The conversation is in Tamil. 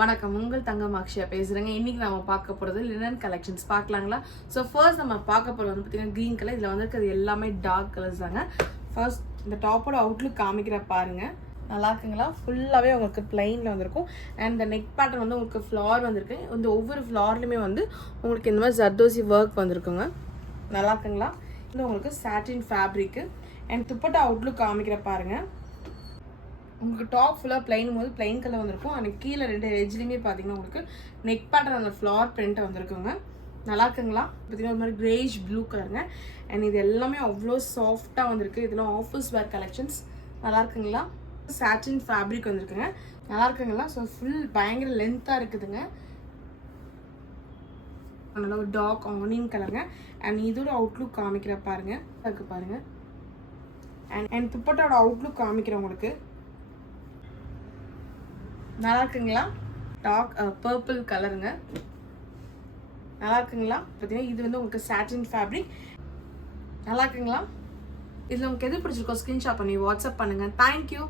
வணக்கம், உங்கள் தங்கம் அக்ஷயா பேசுகிறேங்க. இன்றைக்கி நம்ம பார்க்க போகிறது லினன் கலெக்ஷன்ஸ் பார்க்கலாங்களா? ஸோ ஃபர்ஸ்ட் நம்ம பார்க்க போகிறது வந்து பார்த்திங்கன்னா க்ரீன் கலர். இதில் வந்துருக்கிறது எல்லாமே டார்க் கலர்ஸ் தாங்க. ஃபர்ஸ்ட் இந்த டாப்போட அவுட்லுக் காமிக்கிற பாருங்கள், நல்லா இருக்குங்களா? ஃபுல்லாகவே உங்களுக்கு பிளைனில் வந்திருக்கும். அண்ட் இந்த நெக் பேட்டர்ன் வந்து உங்களுக்கு ஃப்ளார் வந்திருக்கு. இந்த ஒவ்வொரு ஃப்ளார்லையுமே வந்து உங்களுக்கு இந்த மாதிரி ஜர்தோசி ஒர்க் வந்திருக்குங்க. நல்லா இருக்குங்களா? இது உங்களுக்கு சாட்டின் ஃபேப்ரிக்கு. அண்ட் துப்பட்டா அவுட்லுக் காமிக்கிற பாருங்கள். உங்களுக்கு டாப் ஃபுல்லாக பிளைன் போது பிளைன் கலர் வந்திருக்கும். அண்ட் கீழே ரெண்டு எட்ஜ்லேயுமே பார்த்தீங்கன்னா உங்களுக்கு நெக் பேட்டர்ன் அந்த ஃப்ளார் பிரிண்ட் வந்திருக்குங்க. நல்லா இருக்குங்களா? பார்த்தீங்கன்னா ஒரு மாதிரி கிரேஷ் ப்ளூ கலருங்க. அண்ட் இது எல்லாமே அவ்வளோ சாஃப்டாக வந்திருக்கு. இதெல்லாம் ஆஃபீஸ் வேர் கலெக்ஷன்ஸ். நல்லா இருக்குங்களா? சாட்டின் ஃபேப்ரிக் வந்திருக்குங்க. நல்லா இருக்குங்களா? ஸோ ஃபுல் பயங்கர லென்த்தாக இருக்குதுங்க. நல்லா ஒரு டார்க் ஆனியன் கலருங்க. அண்ட் இதோட அவுட்லுக் காமிக்கிற பாருங்க, இருக்கு பாருங்க. அண்ட் துப்பட்டோட அவுட்லுக் காமிக்கிறேன் உங்களுக்கு. நல்லா இருக்குங்களா? டார்க் பர்பிள் கலருங்க. நல்லா இருக்குங்களா? பார்த்தீங்கன்னா இது வந்து உங்களுக்கு சாட்டின் ஃபேப்ரிக். நல்லா இருக்குங்களா? இதில் உங்களுக்கு எது பிடிச்சிருக்கோ ஸ்க்ரீன்ஷாட் பண்ணி வாட்ஸ்அப் பண்ணுங்கள். தேங்க்யூ.